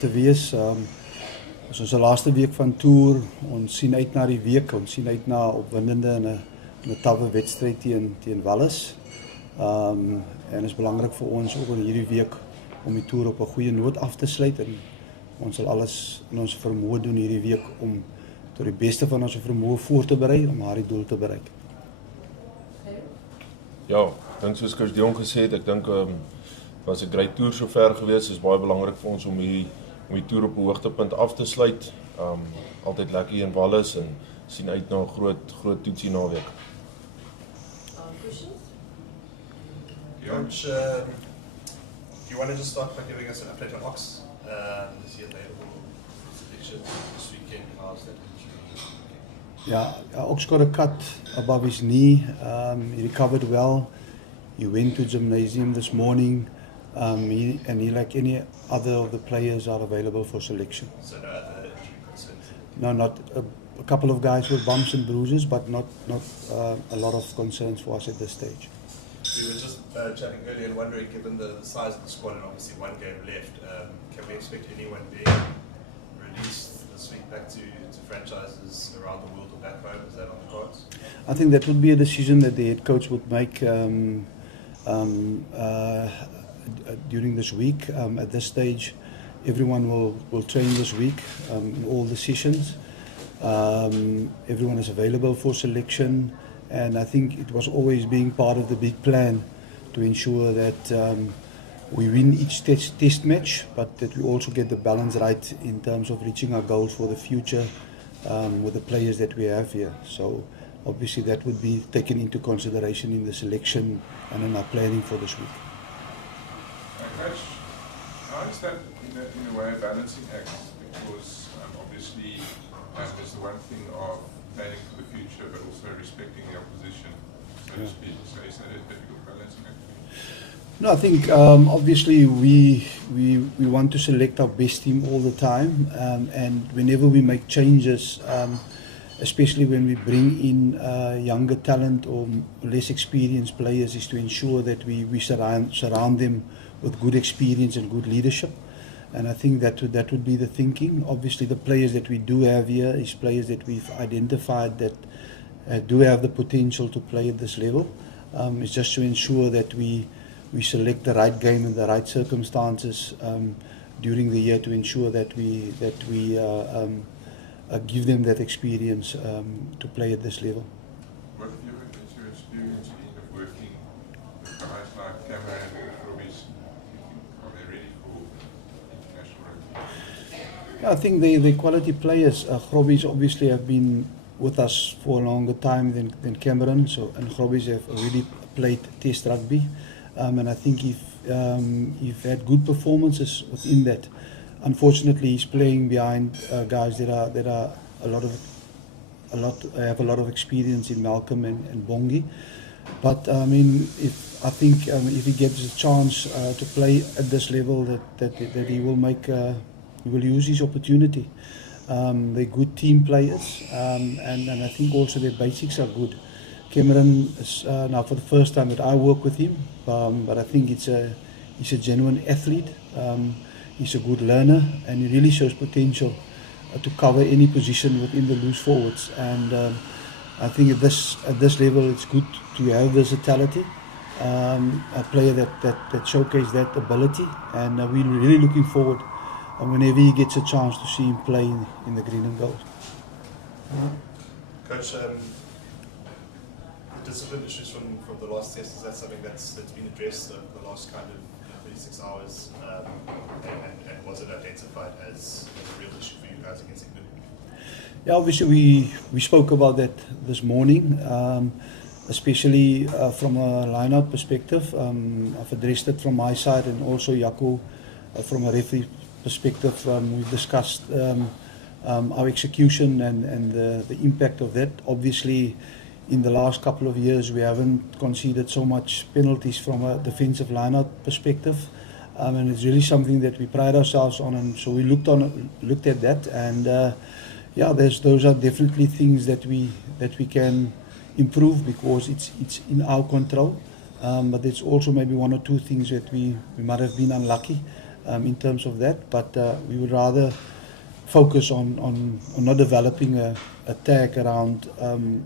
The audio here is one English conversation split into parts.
te wees. Ons is die laaste week van toer. Ons sien uit na die week. Ons sien uit na opwindende en 'n tawwe wedstryd teen Wallis. En het is belangrik vir ons ook in hierdie week om die toer op 'n goeie noot af te sluit, en ons sal alles in ons vermoë doen hierdie week om tot die beste van ons vermoë voor te berei om haar doel te bereik. Ja, ek dink soos coach Deon gesê het, ek dink was 'n great toer sover gewees. Dit is baie belangrik vir ons om die toer op 'n hoogtepunt af te sluit. Altyd lekker hier in Wallis en sien uit na 'n groot toetsie naweek. Coach, do you want to just start by giving us an update on Ox? Is he available for selection this weekend? How's that injury? Yeah, Ox got a cut above his knee. He recovered well. He went to gymnasium this morning. He, like any other of the players, are available for selection. So no other injury concerns? No, not a couple of guys with bumps and bruises, but not a lot of concerns for us at this stage. We were just chatting earlier and wondering, given the size of the squad and obviously one game left, can we expect anyone being released this week back to franchises around the world or back home? Is that on the cards? I think that would be a decision that the head coach would make during this week. At this stage, everyone will train this week in all the sessions. Everyone is available for selection, and I think it was always being part of the big plan to ensure that we win each test match, but that we also get the balance right in terms of reaching our goals for the future with the players that we have here. So obviously that would be taken into consideration in the selection and in our planning for this week. Coach, how is that in a way a balancing act? Because obviously there's the one thing of planning for the future, but also respecting the opposition, so to speak. So is that a difficult balancing act? No, I think obviously we want to select our best team all the time, and whenever we make changes, especially when we bring in younger talent or less experienced players, is to ensure that we surround them with good experience and good leadership. And I think that would be the thinking. Obviously, the players that we do have here is players that we've identified that do have the potential to play at this level. It's just to ensure that we select the right game in the right circumstances during the year to ensure that we give them that experience to play at this level. What is your experience been of working with guys like Gerhard and Robbie's? Are they ready for international rugby? Yeah, I think they're quality players. Robbie's obviously have been with us for a longer time than Cameron, and Robbie's have already played Test rugby, and I think if had good performances within that. Unfortunately, he's playing behind guys that are have a lot of experience in Malcolm and Bongi. But I mean, if he gets a chance to play at this level, that he will use his opportunity. They're good team players, and I think also their basics are good. Cameron is now for the first time that I work with him, but I think he's a genuine athlete. He's a good learner, and he really shows potential to cover any position within the loose forwards. And I think at this level, it's good to have versatility, a player that showcases that ability, and we're really looking forward whenever he gets a chance to see him play in the green and gold. Coach, the discipline issues from the last test, is that something that's been addressed the last kind of 36 hours, and was it identified as a real issue for you guys against England? Yeah, obviously we spoke about that this morning, especially from a line-out perspective. I've addressed it from my side, and also Jaco from a referee perspective. We've discussed our execution and the impact of that. Obviously, in the last couple of years, we haven't conceded so much penalties from a defensive line-out perspective, and it's really something that we pride ourselves on. And so we looked at that, and those are definitely things that we can improve, because it's in our control. But there's also maybe one or two things that we might have been unlucky in terms of that. But we would rather focus on not developing a tag around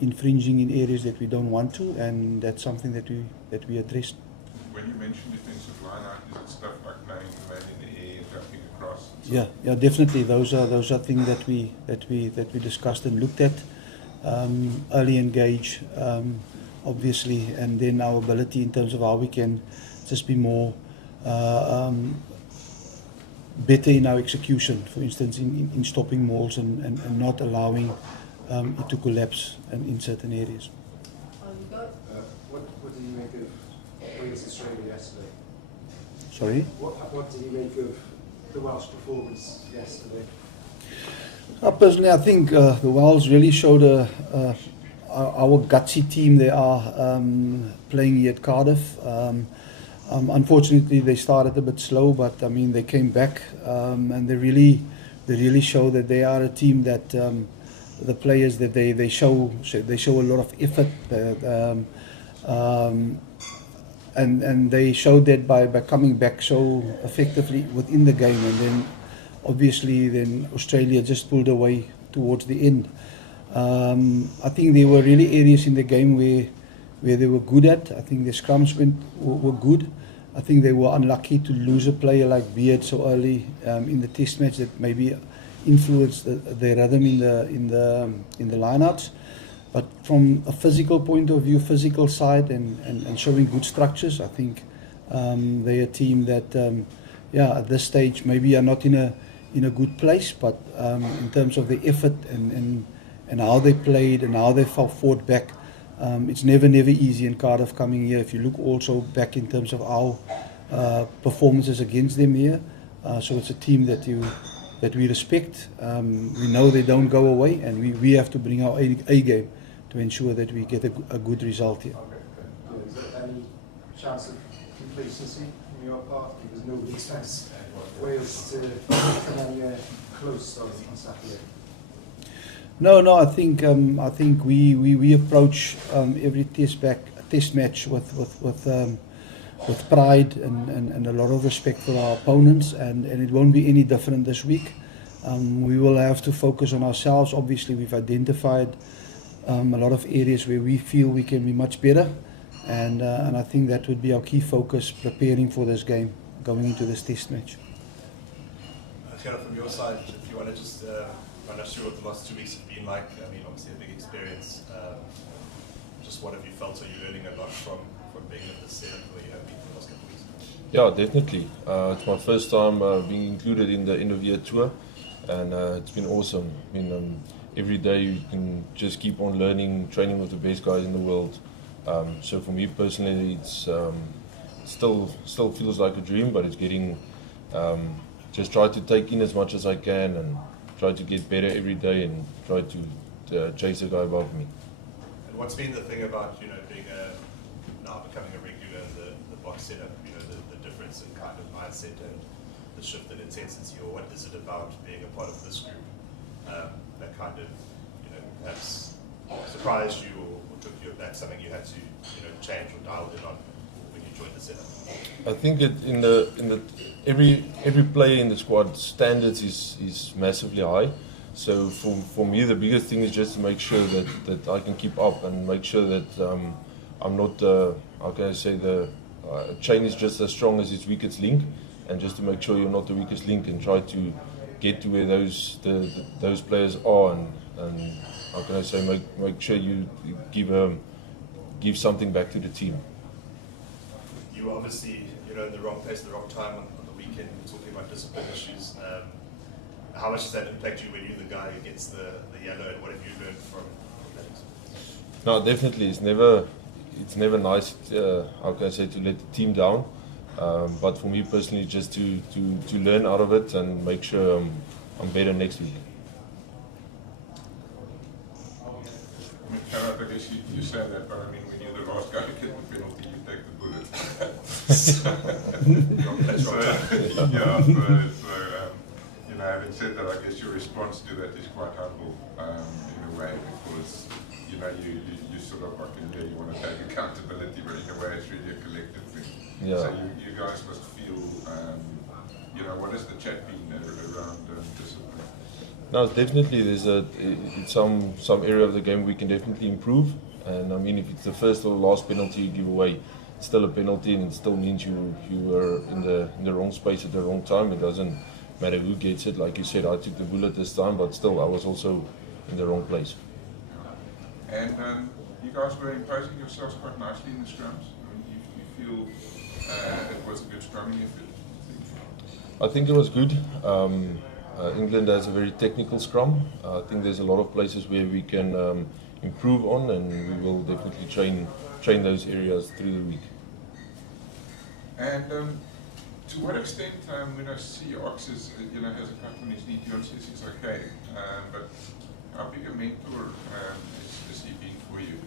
infringing in areas that we don't want to, and that's something that we addressed. When you mention defensive line out, is it stuff like playing the man in the air, jumping across? Yeah, definitely. Those are things that we discussed and looked at. Early engage, obviously, and then our ability in terms of how we can just be more better in our execution. For instance, in stopping mauls and not allowing it to collapse in certain areas. What did you make of Wales Australia yesterday? Sorry? What did you make of the Welsh performance yesterday? Personally, I think the Welsh really showed our gutsy team they are playing here at Cardiff. Unfortunately, they started a bit slow, but I mean they came back and they really show that they are a team that the players that they show a lot of effort. And they showed that by coming back so effectively within the game, and then obviously then Australia just pulled away towards the end. I think there were really areas in the game where they were good at. I think the scrums were good. I think they were unlucky to lose a player like Beard so early in the test match that maybe influenced their rhythm in the lineouts. But from a physical point of view, physical side and showing good structures, I think they're a team that at this stage maybe are not in a good place, but in terms of the effort and how they played and how they fought back, it's never easy in Cardiff coming here. If you look also back in terms of our performances against them here, so it's a team that we respect. We know they don't go away, and we have to bring our A game to ensure that we get a good result here. Is there any chance of complacency on your part, because nobody expects Wales to come anywhere close on Saturday? No. I think we approach every test match with pride and a lot of respect for our opponents, and it won't be any different this week. We will have to focus on ourselves. Obviously, we've identified a lot of areas where we feel we can be much better, and I think that would be our key focus preparing for this game, going into this test match. Gerhard, from your side, if you want to just run us through what the last 2 weeks have been like. I mean, obviously a big experience. Just what have you felt? Are you learning a lot from being at the setup where you have been for the last couple of weeks? Yeah, definitely. It's my first time being included in the end of year tour, and it's been awesome. I mean, every day you can just keep on learning, training with the best guys in the world. So for me personally, it's still feels like a dream, but it's getting just try to take in as much as I can and try to get better every day and try to chase the guy above me. And what's been the thing about being now becoming a regular in the box setup? The difference in kind of mindset and the shift in intensity, or what is it about being a part of this group that kind of perhaps surprised you or took you back, something you had to change or dial in on when you joined the setup? I think every player in the squad standards is massively high. So for me, the biggest thing is just to make sure that I can keep up and make sure that I'm not, how can I say, the chain is just as strong as its weakest link, and just to make sure you're not the weakest link and try to get to where those players are, and how can I say, make sure you give something back to the team. You were obviously in the wrong place at the wrong time on the weekend. We're talking about discipline issues. How much does that impact you when you're the guy who gets the yellow, and what have you learned from that experience? No, definitely. It's never nice, how can I say, to let the team down. But for me personally, just to learn out of it and make sure I'm better next week. I mean, Gerhard, I guess you say that, but I mean, when you're the last guy to get the penalty, you take the bullet. Having said that, I guess your response to that is quite humble in a way, because you sort of like you want to take accountability, but in a way it's really a collective thing. Yeah. So you guys must feel what has the chat been around discipline? No, definitely it's some area of the game we can definitely improve. And I mean, if it's the first or the last penalty you give away, it's still a penalty, and it still means you were in the wrong space at the wrong time. It doesn't matter who gets it. Like you said, I took the bullet this time, but still I was also in the wrong place. And you guys were imposing yourselves quite nicely in the scrums. I mean, you feel it was a good scrumming effort? I think it was good. England has a very technical scrum. I think there's a lot of places where we can improve on, and we will definitely train those areas through the week. And to what extent, when I see Ox has a cut on his knee, Deon says it's okay, but how big a mentor has he been for you?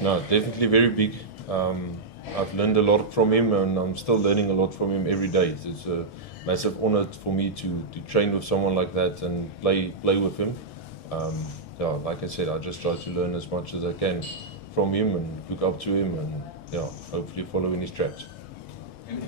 No, definitely very big. I've learned a lot from him, and I'm still learning a lot from him every day. It's a massive honor for me to train with someone like that and play with him. Yeah, like I said, I just try to learn as much as I can from him and look up to him, and hopefully follow in his tracks. And